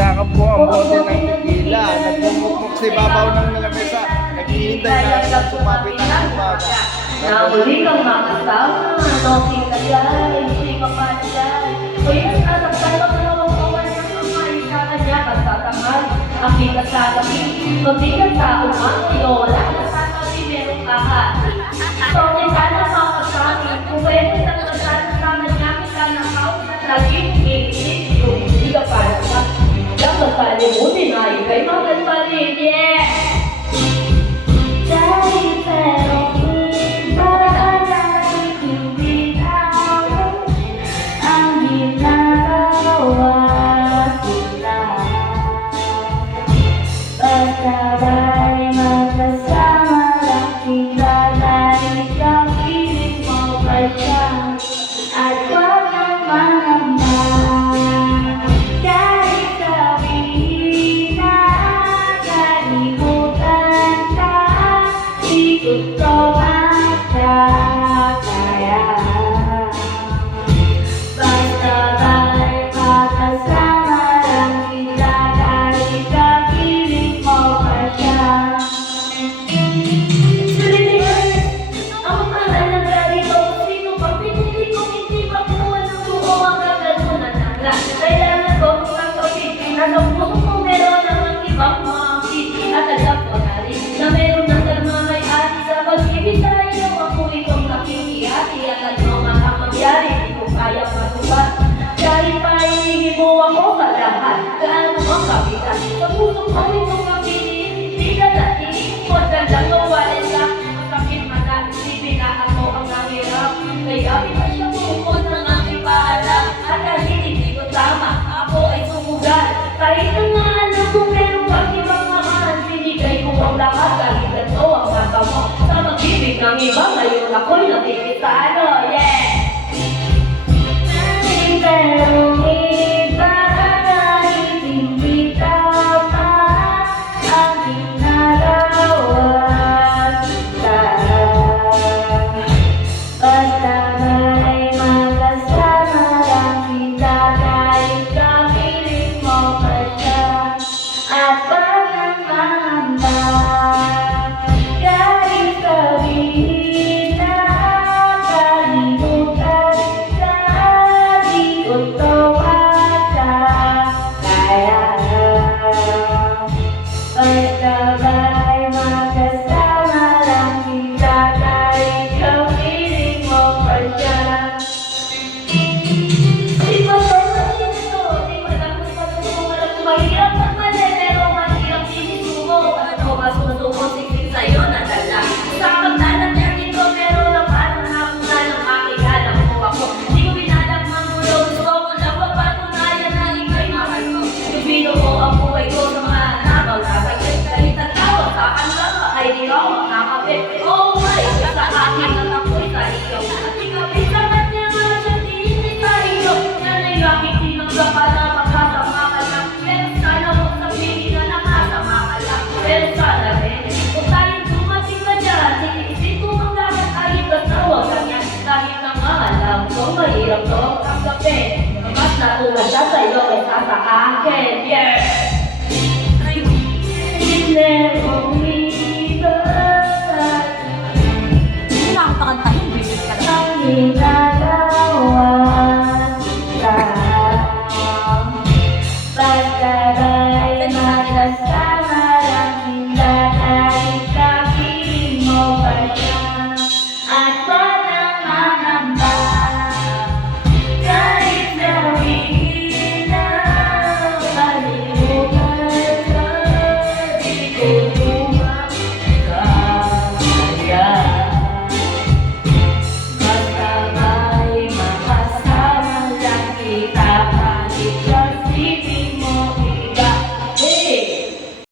Niyayakap ko ang bote ng tequila. Nagmumukmuk sa ibabaw ng lamesa. Naghihintay na sumapit ang umaga. Nahuli kang makasama, noking ka dyan, hindi ka pa dyan. O yun, alam ka lang na kawan ng mga isa ka niya, kasatangan. Ang bigat sa gabi, mabigat sa umang, wala na sa gabi, merong kahati. So, kita na makasama, kung pwede na kasama niya, kita na kawan na laging iisip, kung hindi ka pa dyan. Dapat palimutin na, ikay magandalin, yeah! Sabay magkasama lang kita dahil kapiling mo pa siya at wag nang manamba kahit sabihin na kalimutan ka di ko to makakaya basta ba'y magkasama lang kita dahil kapiling mo pa siya. Ako pa ang narito kung sino pang pinili kong hindi makuha ng buo ang kagalunan ng lahat. Kailangan ko kung kakapit na sa puso kong meron ng ibang mga piti at alam ko na rin na meron ng nagmamayari sa pag-ibig sa iyo. Ako itong nakikihati at ano man ang magyari, hindi ko kaya matupad. Kahit pa hihingin mo ako kalahat, gaano ang kapitan sa puso ko itong kapili. Hindi ka nakinig mo, dalang nawalin sa masakit mata. Isipin na ako ang nangirap, kaya pinasya mo ng aking paalam. At kahit hindi ko tama, ako ay sumugal. Kahit na nga alam ko meron pang ibang mahal, binigay ko ang lahat kahit ito ang mata mo. Sa mag-ibig ng iba, ngayon ako'y nakikitalo, yeah! Pero iba kahit hindi tama ang ginagawa kita. Basta ba'y magkasama lang kita kahit kapiling mo pa siya at wag nang mahamba kahit sabihin na kalimutan ka di ko to makakaya. Basta ba'y magkasama lang kita kahit kapiling mo pa siya. Di ba ito? Di ba tapos pa ito kung alam ko mahirap at mali, pero mahirap sinisumo. Ano ko ba susuko siksik sa'yo na dala? Sa pagtalat niya dito, pero na parang nakuna ng aking alam mo ako. Di ko binalang mangulo, gusto ko lang mapatunayan na ika'y mahal ko. Yung binuo ang buhay ko sa mga nakaw na saglit. Kahit ang tawag sa kanila ay di raw makakapit. Oh my, sa akin ang